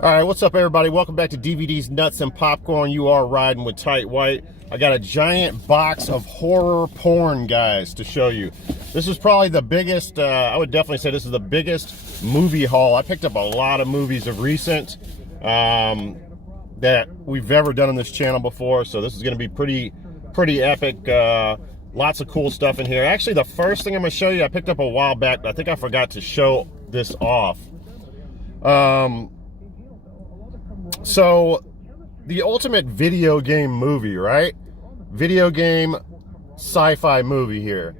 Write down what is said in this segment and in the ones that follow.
All right, what's up, everybody? Welcome back to DVDs, Nuts, and Popcorn. You are riding with Tight White. I got a giant box of horror porn, guys, to show you. This is probably the biggest, I would definitely say this is the biggest movie haul. I picked up a lot of movies of recent that we've ever done on this channel before, so this is going to be pretty epic. Lots of cool stuff in here. Actually, the first thing I'm going to show you, I picked up a while back, but I think I forgot to show this off. So, the ultimate video game movie, right? Video game sci-fi movie here.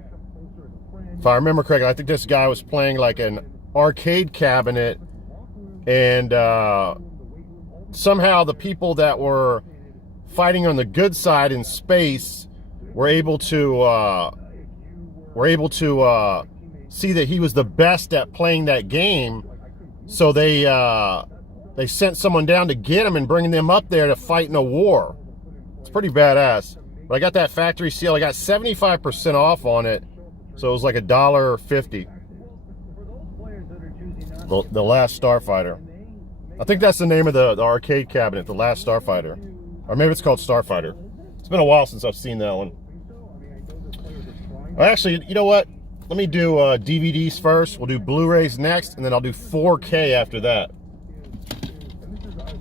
If I remember correctly, I think this guy was playing like an arcade cabinet, and somehow the people that were fighting on the good side in space were able to see that he was the best at playing that game, so they sent someone down to get him and bring them up there to fight in a war. It's pretty badass. But I got that factory seal. I got 75% off on it, so it was like $1.50. The Last Starfighter. I think that's the name of the arcade cabinet, The Last Starfighter. Or maybe it's called Starfighter. It's been a while since I've seen that one. Actually, you know what? Let me do DVDs first. We'll do Blu-rays next, and then I'll do 4K after that.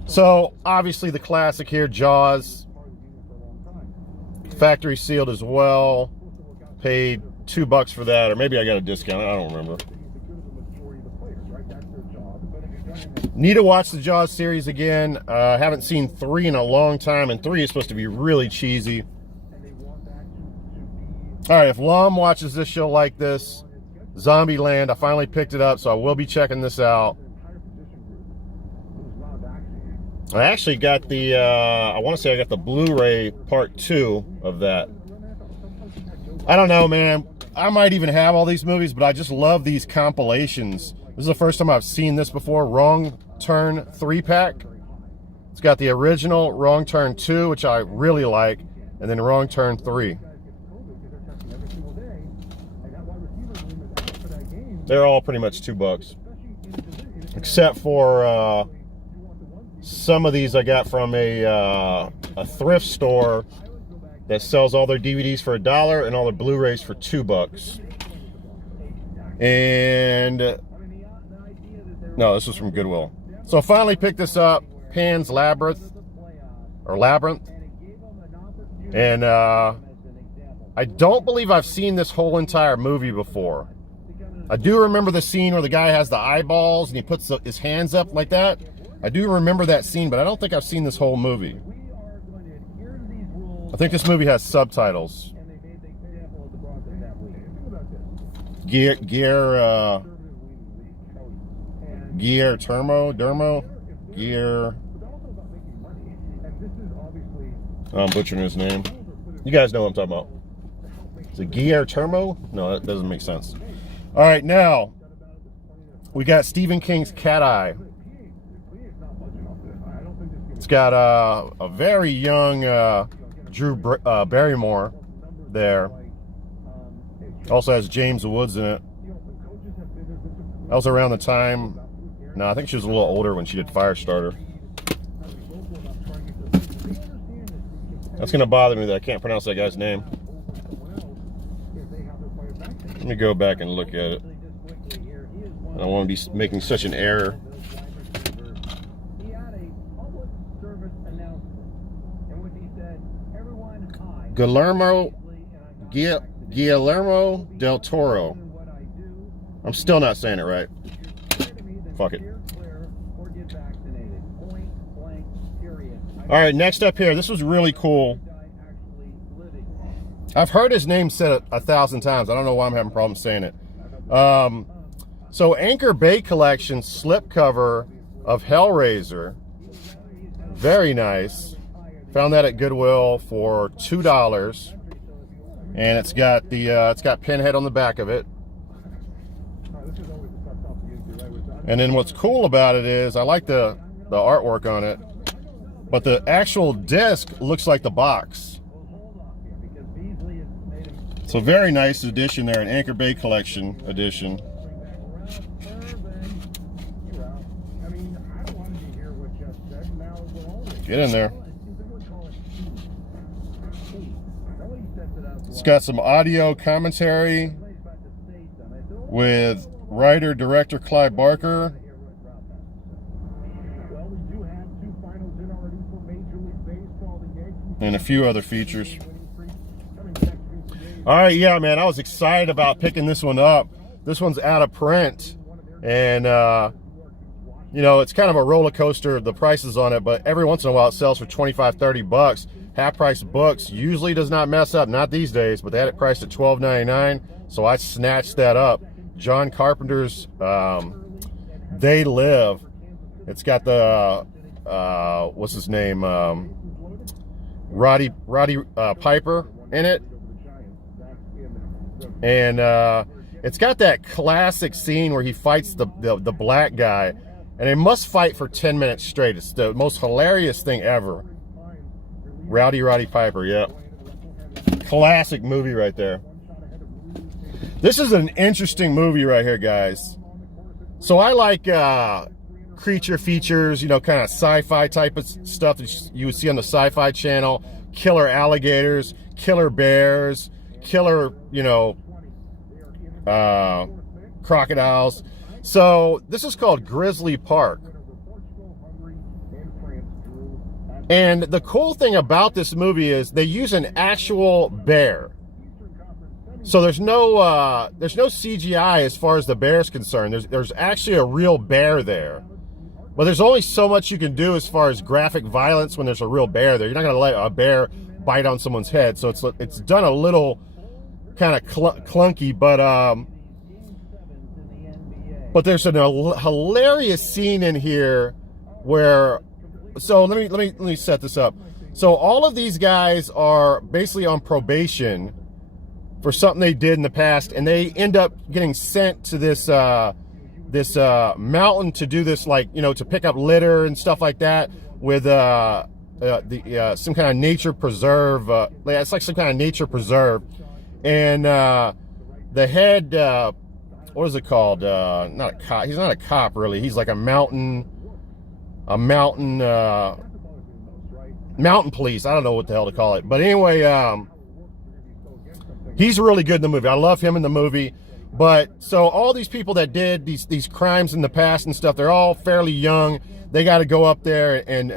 So, obviously the classic here, Jaws. Factory sealed as well. Paid $2 for that, or maybe I got a discount. I don't remember. Need to watch the Jaws series again. Haven't seen 3 in a long time, and 3 is supposed to be really cheesy. Alright, if Lum watches this, she'll like this. Zombieland, I finally picked it up, so I will be checking this out. I actually got the, I want to say I got the Blu-ray part 2 of that. I don't know, man. I might even have all these movies, but I just love these compilations. This is the first time I've seen this before. Wrong Turn 3-pack. It's got the original Wrong Turn 2, which I really like, and then Wrong Turn 3. They're all pretty much $2. Except for, some of these I got from a thrift store that sells all their DVDs for $1 and all their Blu-rays for $2. And no, this was from Goodwill. So I finally picked this up, Pan's Labyrinth, and I don't believe I've seen this whole entire movie before. I do remember the scene where the guy has the eyeballs and he puts his hands up like that. I do remember that scene, but I don't think I've seen this whole movie. I think this movie has subtitles. Dermo. I'm butchering his name. You guys know what I'm talking about. Is it Guillermo? No, that doesn't make sense. All right, now we got Stephen King's Cat Eye. It's got a very young Drew Barrymore there. Also has James Woods in it. That was around the time. No, I think she was a little older when she did Firestarter. That's going to bother me that I can't pronounce that guy's name. Let me go back and look at it. I don't want to be making such an error. Guillermo del Toro. I'm still not saying it right. Fuck it. Alright, next up here. This was really cool. I've heard his name said 1,000 times. I don't know why I'm having problems saying it. So Anchor Bay Collection slipcover of Hellraiser. Very nice. Found that at Goodwill for $2. And it's got Pinhead on the back of it. And then what's cool about it is I like the artwork on it, but the actual disc looks like the box. So very nice edition there, an Anchor Bay Collection edition. Get in there. It's got some audio commentary with writer-director Clive Barker. And a few other features. All right, yeah, man, I was excited about picking this one up. This one's out of print. And, you know, it's kind of a roller coaster, the prices on it, but every once in a while it sells for 25, 30 bucks. Half-price books usually does not mess up, not these days, but they had it priced at $12.99, so I snatched that up. John Carpenter's They Live. It's got the, what's his name, Roddy Piper in it. And it's got that classic scene where he fights the black guy, and they must fight for 10 minutes straight. It's the most hilarious thing ever. Roddy Piper, yeah. Classic movie right there. This is an interesting movie right here, guys. So I like creature features, you know, kind of sci-fi type of stuff that you would see on the Sci-Fi Channel. Killer alligators, killer bears, killer, you know, crocodiles. So this is called Grizzly Park. And the cool thing about this movie is they use an actual bear. So there's no CGI as far as the bear is concerned. There's actually a real bear there. But there's only so much you can do as far as graphic violence when there's a real bear there. You're not going to let a bear bite on someone's head. So it's done a little kind of clunky, but there's a hilarious scene in here where, so let me set this up. So all of these guys are basically on probation for something they did in the past, and they end up getting sent to this mountain to do this, like, you know, to pick up litter and stuff like that with some kind of nature preserve. It's like some kind of nature preserve, and the head, what is it called? Not a cop. He's not a cop really. He's like a mountain police. I don't know what the hell to call it. But anyway, he's really good in the movie. I love him in the movie. But so all these people that did these crimes in the past and stuff, they're all fairly young. They got to go up there and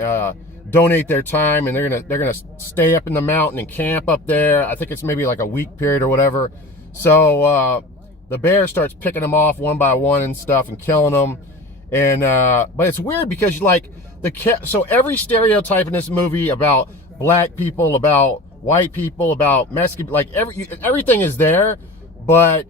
donate their time, and they're gonna stay up in the mountain and camp up there. I think it's maybe like a week period or whatever. So the bear starts picking them off one by one and stuff and killing them. And but it's weird because like so every stereotype in this movie about black people, about white people, about Mexican, like everything is there, but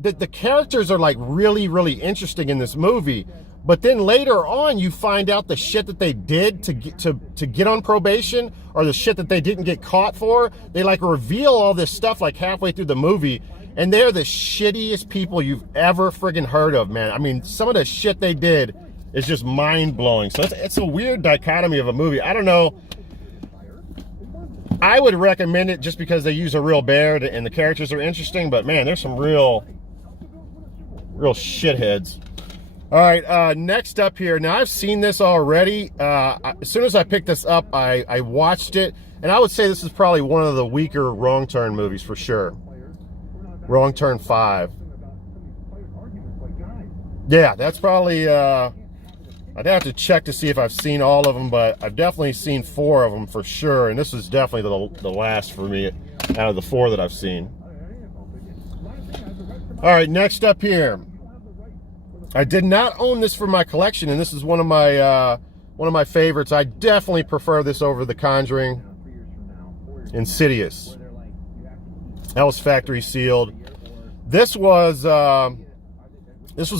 the characters are like really, really interesting in this movie. But then later on, you find out the shit that they did to get on probation, or the shit that they didn't get caught for. They like reveal all this stuff like halfway through the movie, and they're the shittiest people you've ever friggin' heard of, man. I mean, some of the shit they did is just mind-blowing. So it's a weird dichotomy of a movie. I don't know. I would recommend it just because they use a real bear and the characters are interesting, but man, there's some real shitheads. All right, next up here. Now, I've seen this already. As soon as I picked this up, I watched it, and I would say this is probably one of the weaker Wrong Turn movies for sure. Wrong Turn 5. Yeah, that's probably, I'd have to check to see if I've seen all of them, but I've definitely seen 4 of them for sure, and this is definitely the last for me out of the 4 that I've seen. All right, next up here. I did not own this for my collection, and this is one of my favorites. I definitely prefer this over The Conjuring. Insidious. That was factory sealed. This was $1. This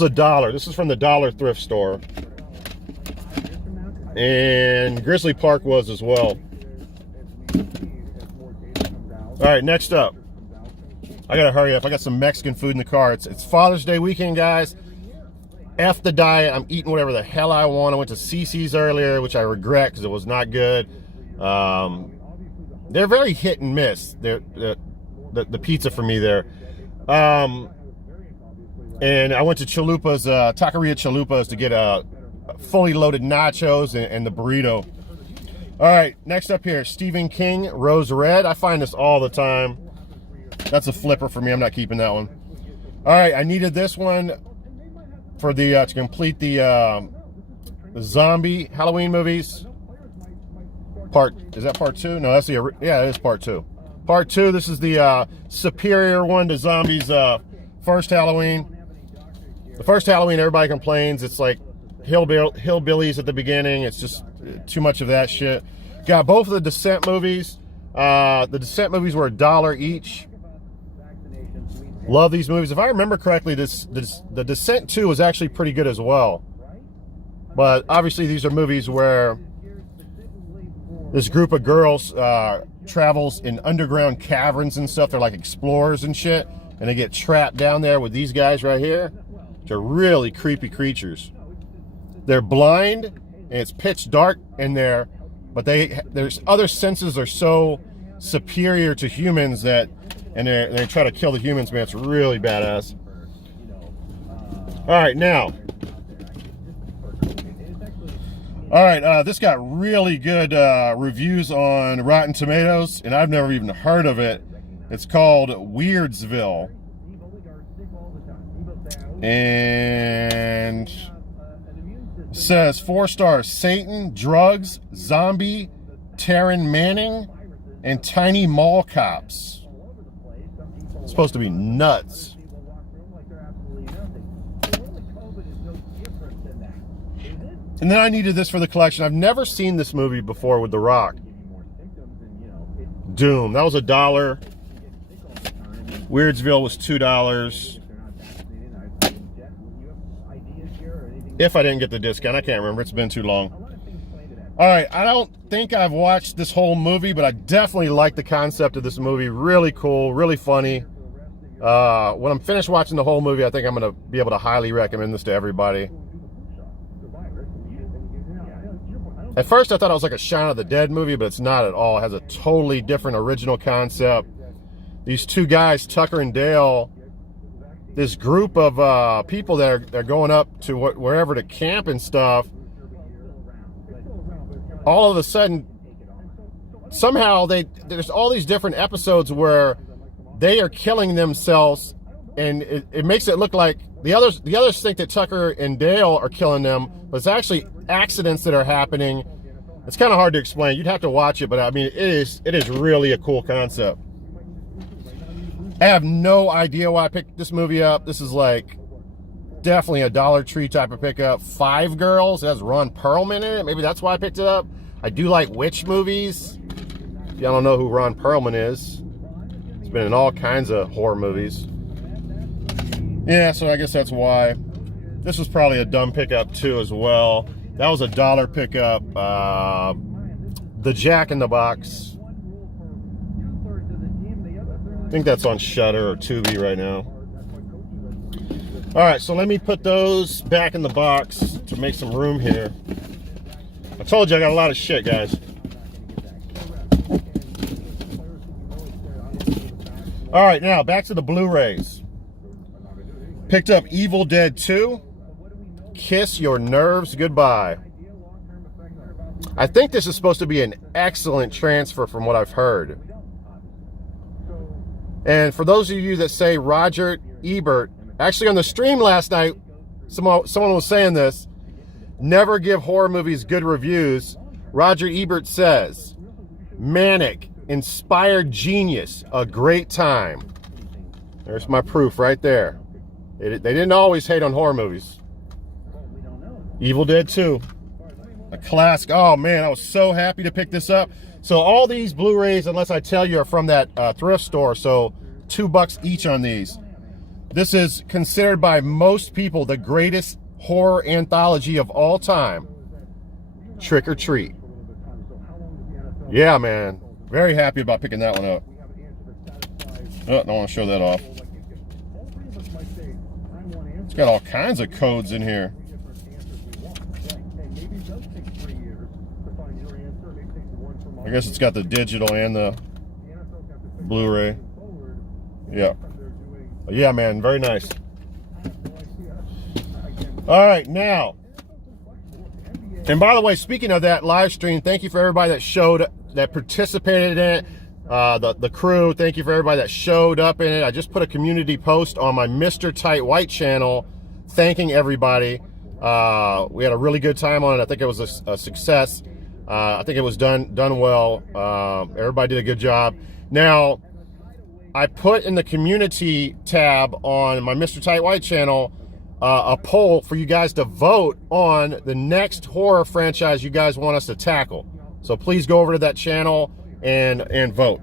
is from the dollar thrift store, and Grizzly Park was as well. All right, next up. I gotta hurry up. I got some Mexican food in the car. It's Father's Day weekend, guys. F the diet. I'm eating whatever the hell I want. I went to CC's earlier, which I regret because it was not good. They're very hit and miss. The pizza for me there. And I went to Chalupa's, Taqueria Chalupa's to get a fully loaded nachos and the burrito. All right, next up here, Stephen King, Rose Red. I find this all the time. That's a flipper for me. I'm not keeping that one. All right, I needed this one for the to complete the zombie Halloween movies. Is that part 2? No, that's the, yeah, it is part 2. Part 2, this is the superior one to zombies first Halloween. The first Halloween, everybody complains. It's like hillbillies at the beginning. It's just too much of that shit. Got both of the Descent movies. The Descent movies were $1 each. Love these movies. If I remember correctly, the Descent 2 was actually pretty good as well. But obviously these are movies where this group of girls travels in underground caverns and stuff. They're like explorers and shit. And they get trapped down there with these guys right here. Which are really creepy creatures. They're blind, and it's pitch dark in there. But their other senses are so superior to humans that, and they try to kill the humans, man. It's really badass. All right, now. All right, this got really good reviews on Rotten Tomatoes, and I've never even heard of it. It's called Weirdsville. And it says 4 stars. Satan, drugs, zombie, Taryn Manning, and tiny mall cops. It's supposed to be nuts. And then I needed this for the collection. I've never seen this movie before with The Rock. Doom. That was $1. Weirdsville was $2. If I didn't get the discount, I can't remember. It's been too long. All right, I don't think I've watched this whole movie, but I definitely like the concept of this movie. Really cool, really funny. When I'm finished watching the whole movie, I think I'm going to be able to highly recommend this to everybody. At first, I thought it was like a Shaun of the Dead movie, but it's not at all. It has a totally different original concept. These two guys, Tucker and Dale, this group of people that are going up to wherever to camp and stuff, all of a sudden, somehow there's all these different episodes where they are killing themselves, and it makes it look like the others think that Tucker and Dale are killing them, but it's actually accidents that are happening. It's kind of hard to explain. You'd have to watch it, but I mean, it is really a cool concept. I have no idea why I picked this movie up. This is like definitely a Dollar Tree type of pickup. Five Girls, it has Ron Perlman in it. Maybe that's why I picked it up. I do like witch movies. If y'all don't know who Ron Perlman is, he's been in all kinds of horror movies. Yeah, so I guess that's why. This was probably a dumb pickup too as well. That was a $1 pickup. The Jack in the Box. I think that's on Shudder or Tubi right now. All right, so let me put those back in the box to make some room here. I told you I got a lot of shit, guys. All right, now back to the Blu-rays. Picked up Evil Dead 2. Kiss Your Nerves Goodbye. I think this is supposed to be an excellent transfer from what I've heard. And for those of you that say Roger Ebert, actually on the stream last night, someone was saying this, never give horror movies good reviews. Roger Ebert says, manic, inspired genius, a great time. There's my proof right there. They didn't always hate on horror movies. Evil Dead 2. A classic. Oh man, I was so happy to pick this up. So all these Blu-rays, unless I tell you, are from that thrift store. So $2 each on these. This is considered by most people the greatest horror anthology of all time. Trick or Treat. Yeah, man. Very happy about picking that one up. Oh, don't want to show that off. It's got all kinds of codes in here. I guess it's got the digital and the Blu-ray. Yeah. Yeah, man. Very nice. All right, now. And by the way, speaking of that live stream, thank you for everybody that participated in it. The crew, thank you for everybody that showed up in it. I just put a community post on my Mr. Tight White channel thanking everybody. We had a really good time on it. I think it was a success. I think it was done well. Everybody did a good job. Now, I put in the community tab on my Mr. Tight White channel a poll for you guys to vote on the next horror franchise you guys want us to tackle. So please go over to that channel and vote.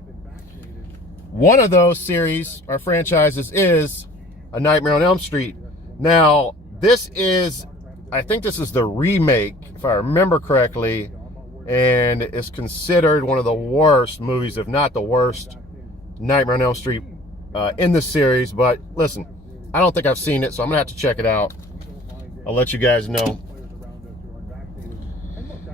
One of those series or franchises is A Nightmare on Elm Street. Now, I think this is the remake, if I remember correctly, and it's considered one of the worst movies, if not the worst, Nightmare on Elm Street in the series. But listen, I don't think I've seen it, so I'm gonna have to check it out. I'll let you guys know.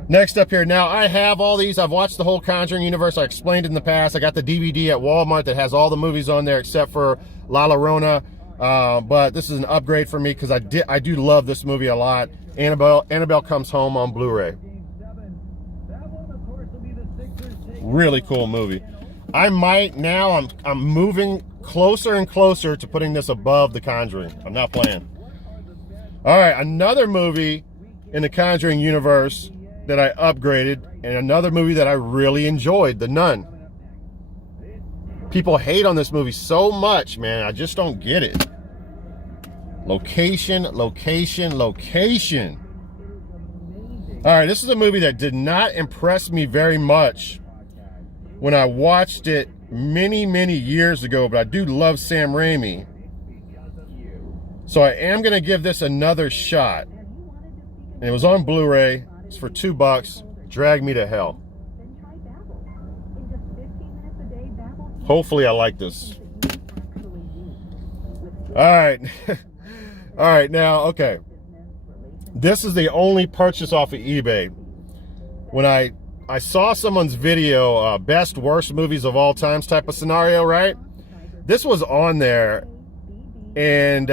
Next up here, now I have all these. I've watched the whole Conjuring universe. I explained it in the past. I got the DVD at Walmart that has all the movies on there except for La Llorona. But this is an upgrade for me because I do love this movie a lot. Annabelle Comes Home on Blu-ray. Really cool movie. I might now, I'm moving closer and closer to putting this above The Conjuring. I'm not playing. All right, another movie in the Conjuring universe that I upgraded, and another movie that I really enjoyed, The Nun. People hate on this movie so much, man. I just don't get it. Location, location, location. All right, this is a movie that did not impress me very much when I watched it many, many years ago, but I do love Sam Raimi. So I am going to give this another shot. And it was on Blu-ray. It's for $2. Drag Me to Hell. Hopefully I like this. All right. All right, now, okay. This is the only purchase off of eBay. When I saw someone's video, best worst movies of all times type of scenario, right? This was on there, and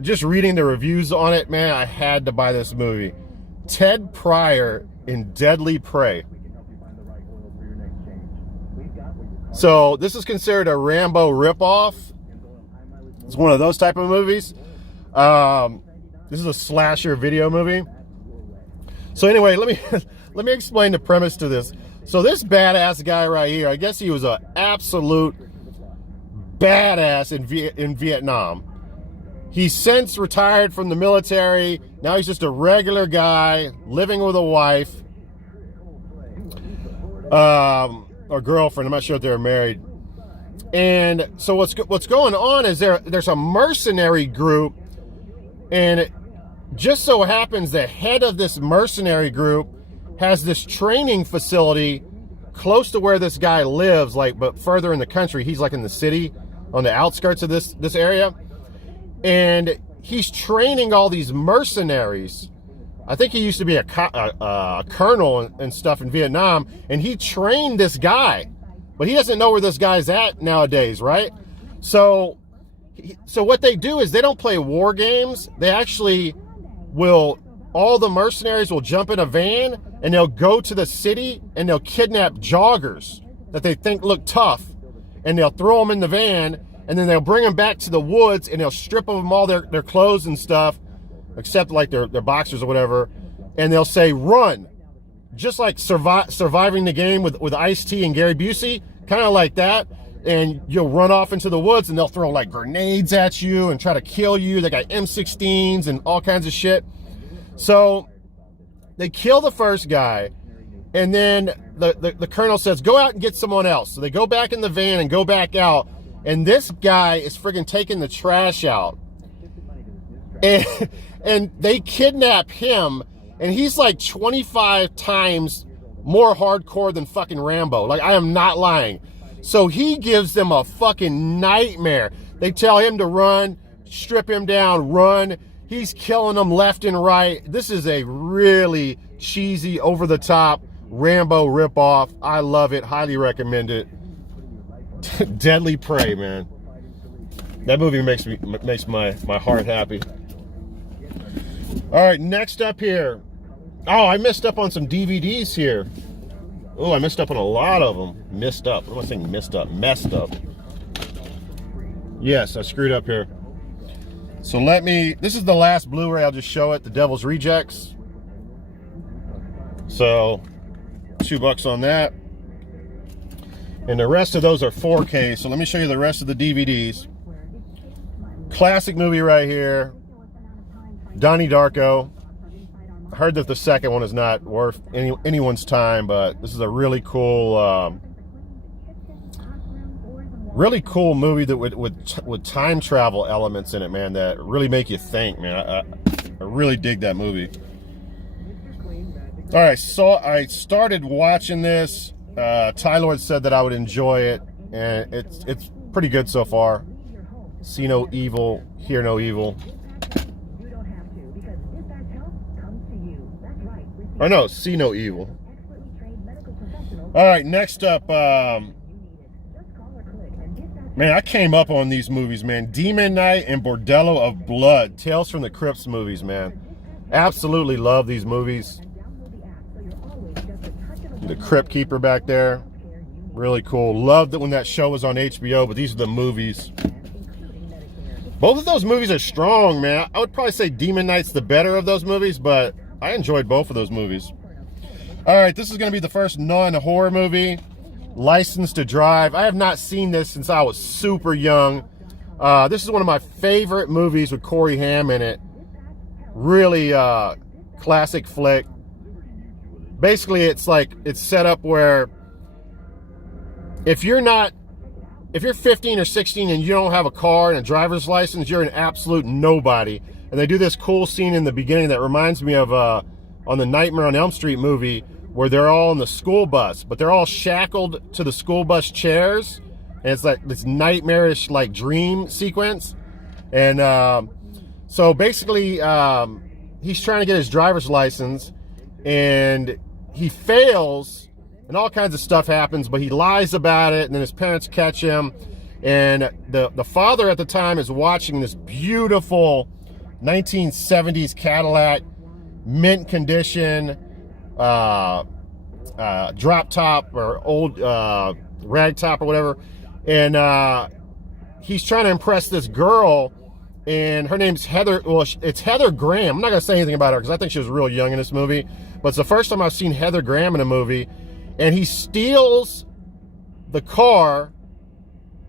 just reading the reviews on it, man, I had to buy this movie. Ted Pryor in Deadly Prey. So this is considered a Rambo ripoff. It's one of those type of movies. This is a slasher video movie. So anyway, let me explain the premise to this. So this badass guy right here, I guess he was an absolute badass in Vietnam. He's since retired from the military. Now he's just a regular guy living with a wife or girlfriend. I'm not sure if they're married. And so what's going on is there's a mercenary group, and it just so happens the head of this mercenary group has this training facility close to where this guy lives, but further in the country. He's like in the city on the outskirts of this area. And he's training all these mercenaries. I think he used to be a colonel and stuff in Vietnam, and he trained this guy. But he doesn't know where this guy's at nowadays, right? So what they do is they don't play war games. They actually all the mercenaries will jump in a van, and they'll go to the city, and they'll kidnap joggers that they think look tough, and they'll throw them in the van, and then they'll bring them back to the woods, and they'll strip of them all their clothes and stuff, except like their boxers or whatever, and they'll say, run. Just like surviving the game with Ice-T and Gary Busey, kind of like that. And you'll run off into the woods, and they'll throw like grenades at you and try to kill you. They got M16s and all kinds of shit. So they kill the first guy, and then the colonel says, go out and get someone else. So they go back in the van and go back out, and this guy is friggin' taking the trash out. And they kidnap him, and he's like 25 times more hardcore than fucking Rambo. Like, I am not lying. So he gives them a fucking nightmare. They tell him to run, strip him down, run. He's killing them left and right. This is a really cheesy, over-the-top Rambo ripoff. I love it. Highly recommend it. Deadly Prey, man. That movie makes my heart happy. All right, next up here. Oh, I messed up on some DVDs here. Oh, I messed up on a lot of them. Messed up. What am I saying? Messed up. Messed up. Yes, I screwed up here. So let me, this is the last Blu-ray, I'll just show it, The Devil's Rejects. So, $2 on that. And the rest of those are 4K, so let me show you the rest of the DVDs. Classic movie right here. Donnie Darko. I heard that the second one is not worth anyone's time, but this is a really cool movie that with time travel elements in it, man, that really make you think, man. I really dig that movie. All right, so I started watching this. Ty-Lord said that I would enjoy it, and it's pretty good so far. See no evil, hear no evil. Or no, see no evil. All right, next up, man, I came up on these movies, man. Demon Knight and Bordello of Blood. Tales from the Crypts movies, man. Absolutely love these movies. The Crypt Keeper back there. Really cool. Loved it when that show was on HBO, but these are the movies. Both of those movies are strong, man. I would probably say Demon Knight's the better of those movies, but I enjoyed both of those movies. All right, this is going to be the first non-horror movie. License to Drive. I have not seen this since I was super young. This is one of my favorite movies with Corey Haim in it. Really classic flick. Basically, it's set up where if you're 15 or 16 and you don't have a car and a driver's license, you're an absolute nobody. And they do this cool scene in the beginning that reminds me of on the Nightmare on Elm Street movie, where they're all in the school bus, but they're all shackled to the school bus chairs, and it's like this nightmarish dream sequence. And so basically he's trying to get his driver's license, and he fails, and all kinds of stuff happens, but he lies about it, and then his parents catch him, and the father at the time is watching this beautiful 1970s Cadillac, mint condition, drop top or old rag top or whatever, and he's trying to impress this girl, and her name's Heather. Well, it's Heather Graham. I'm not gonna say anything about her because I think she was real young in this movie, but it's the first time I've seen Heather Graham in a movie. And he steals the car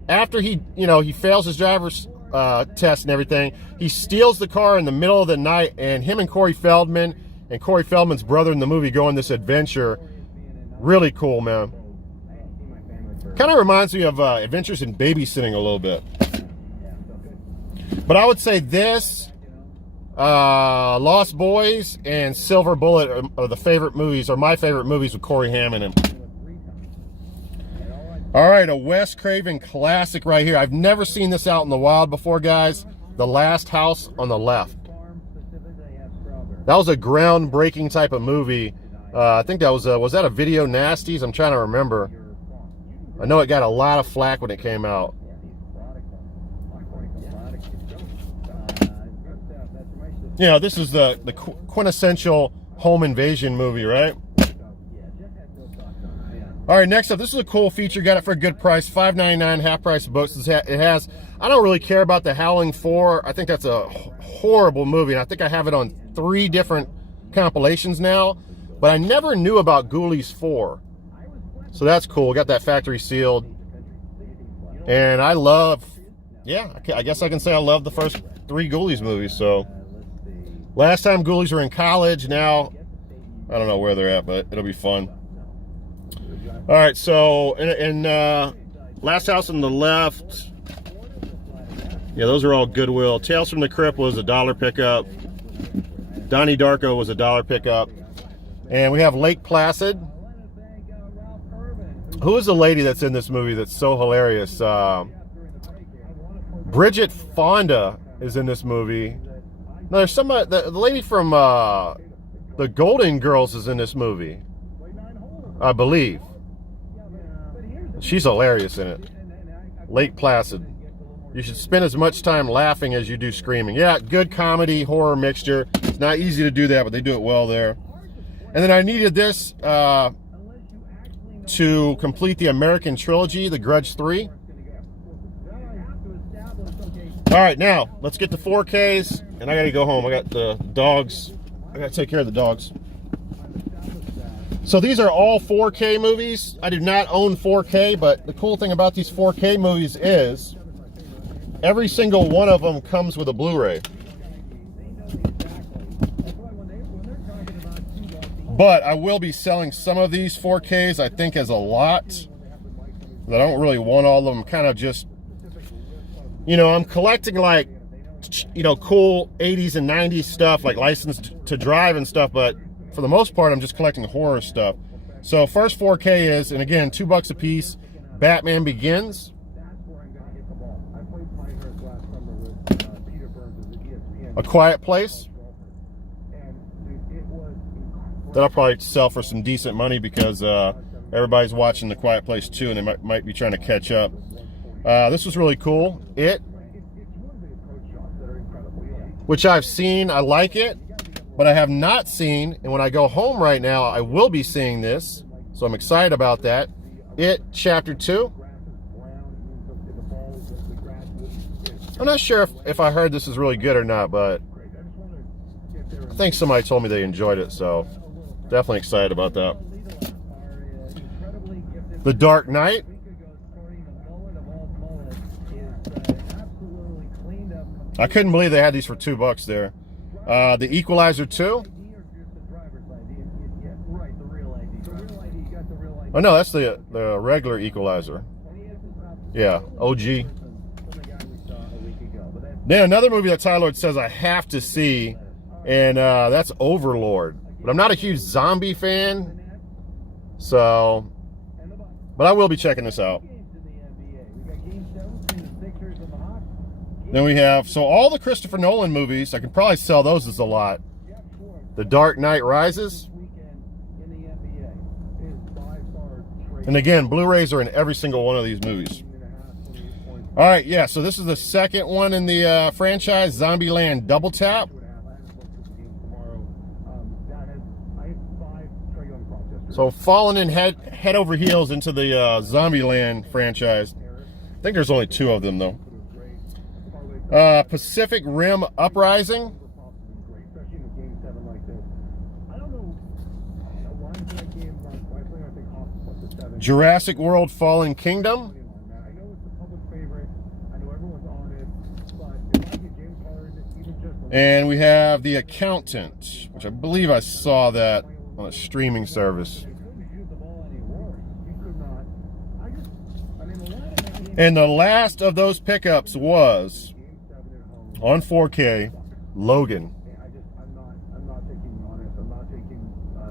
after he fails his driver's test and everything. He steals the car in the middle of the night, and him and Corey Feldman and Corey Feldman's brother in the movie go on this adventure. Really cool, man. Kind of reminds me of Adventures in Babysitting a little bit. But I would say this, Lost Boys and Silver Bullet are the favorite movies, or my favorite movies with Corey Haim in them. All right, a Wes Craven classic right here. I've never seen this out in the wild before, guys. The Last House on the Left. That was a groundbreaking type of movie. I think that was that a Video Nasties? I'm trying to remember. I know it got a lot of flack when it came out. This is the quintessential home invasion movie, right? All right, next up, this is a cool feature. Got it for a good price, $5.99, half price of books. It has, I don't really care about The Howling 4. I think that's a horrible movie, and I think I have it on 3 different compilations now. But I never knew about Ghoulies 4. So that's cool. Got that factory sealed. And I love, I guess I can say I love the first 3 Ghoulies movies. So last time Ghoulies were in college. Now, I don't know where they're at, but it'll be fun. All right, so in Last House on the Left, those are all Goodwill. Tales from the Crypt was $1 pickup. Donnie Darko was $1 pickup. And we have Lake Placid. Who is the lady that's in this movie that's so hilarious? Bridget Fonda is in this movie. No, there's somebody, the lady from the Golden Girls is in this movie, I believe. She's hilarious in it. Lake Placid. You should spend as much time laughing as you do screaming. Yeah, good comedy, horror mixture. It's not easy to do that, but they do it well there. And then I needed this to complete the American trilogy, The Grudge 3. All right, now let's get the 4Ks, and I gotta go home. I got the dogs. I gotta take care of the dogs. So these are all 4K movies. I do not own 4K, but the cool thing about these 4K movies is every single one of them comes with a Blu-ray. But I will be selling some of these 4Ks, I think, as a lot. I don't really want all of them. Kind of just, you know, I'm collecting, like, you know, cool 80s and 90s stuff, like License to Drive and stuff, but for the most part, I'm just collecting horror stuff. So first 4K is, and again, $2 a piece, Batman Begins. A Quiet Place. That'll probably sell for some decent money because everybody's watching The Quiet Place 2 and they might be trying to catch up. This was really cool. It, which I've seen, I like it, but I have not seen, and when I go home right now, I will be seeing this, so I'm excited about that. It, Chapter 2. I'm not sure if I heard this is really good or not, but I think somebody told me they enjoyed it, so definitely excited about that. The Dark Knight. I couldn't believe they had these for $2 there. The Equalizer 2. Oh no, that's the regular Equalizer. Yeah, OG. Then another movie that Tyler says I have to see, and that's Overlord. But I'm not a huge zombie fan, so, but I will be checking this out. Then we have, so all the Christopher Nolan movies, I can probably sell those as a lot. The Dark Knight Rises. And again, Blu-rays are in every single one of these movies. All right, yeah, so this is the second one in the franchise, Zombieland Double Tap. So falling in head over heels into the Zombieland franchise. I think there's only 2 of them, though. Pacific Rim Uprising. Jurassic World Fallen Kingdom. And we have The Accountant, which I believe I saw that on a streaming service. And the last of those pickups was, on 4K, Logan.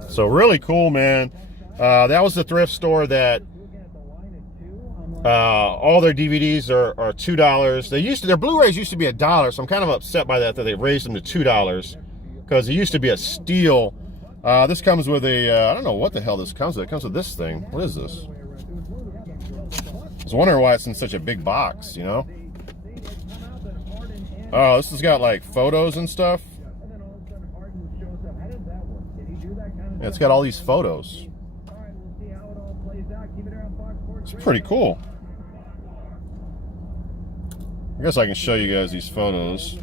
So really cool, man. That was the thrift store that all their DVDs are $2. Their Blu-rays used to be $1, so I'm kind of upset by that they raised them to $2 because it used to be a steal. This comes with a I don't know what the hell this comes with. It comes with this thing. What is this? I was wondering why it's in such a big box, you know? Oh, this has got like photos and stuff. Yeah, it's got all these photos. It's pretty cool. I guess I can show you guys these photos.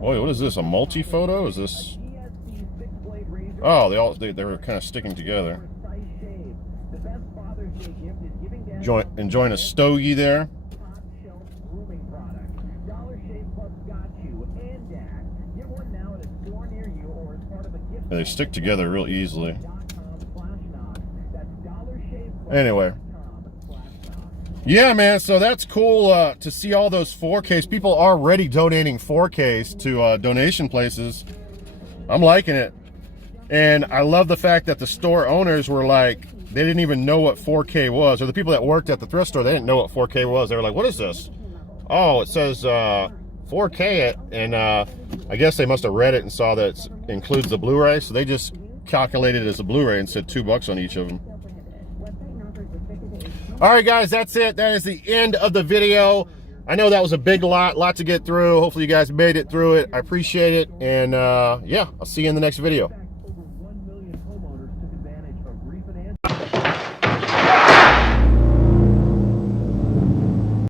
Oh, what is this? A multi-photo? Is this? Oh, they were kind of sticking together. Enjoying a stogie there. Yeah, they stick together real easily. Anyway. Yeah, man, so that's cool to see all those 4Ks. People are already donating 4Ks to donation places. I'm liking it. And I love the fact that the store owners were like, they didn't even know what 4K was. Or the people that worked at the thrift store, they didn't know what 4K was. They were like, what is this? Oh, it says 4K. And I guess they must have read it and saw that it includes the Blu-ray. So they just calculated it as a Blu-ray and said $2 on each of them. All right, guys, that's it. That is the end of the video. I know that was a big lot to get through. Hopefully you guys made it through it. I appreciate it. And yeah, I'll see you in the next video.